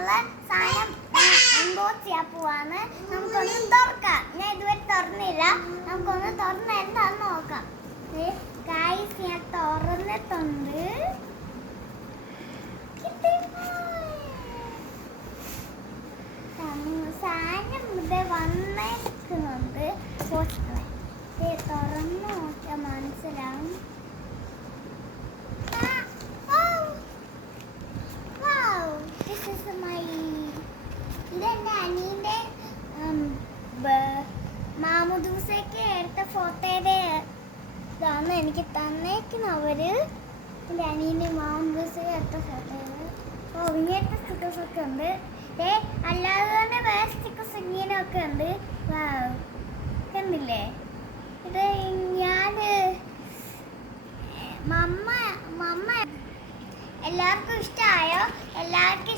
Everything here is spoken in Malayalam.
എന്നുള്ള സാധനം അൺബോക്സ് ചെയ്യാൻ പോവാന്ന്. നമുക്കൊന്ന് തുറക്കാം. ഞാൻ ഇതുവരെ തുറന്നില്ല. നമുക്കൊന്ന് തുറന്ന് എന്താന്ന് നോക്കാം. ഗൈസ്, ഞാൻ തുറന്നിട്ടുണ്ട്. സാധനം ഇത് വന്നേക്കുന്നുണ്ട്. തുറന്ന് നോക്കിയാൽ മനസ്സിലാവും. ഇതെന്റെ അനിയന്റെ മാമുദൂസയ്ക്ക് എടുത്ത ഫോട്ടോയുടെ ഇതാണ് എനിക്ക് തന്നേക്കുന്നവര്. എൻ്റെ അനിയൻ്റെ മാമുദൂസയ്ക്ക് എടുത്ത ഫോട്ടോയാണ്. അപ്പോൾ ഇങ്ങനത്തെ സ്റ്റിക്കേഴ്സൊക്കെ ഉണ്ട്. അല്ലാതെ തന്നെ വേറെ സ്റ്റിക്കേഴ്സ് ഇങ്ങനെയൊക്കെ ഉണ്ട്. കണ്ടില്ലേ? ഇത് ഞാൻ മമ്മ എല്ലാവർക്കും ഇഷ്ടമായോ? എല്ലാവർക്കും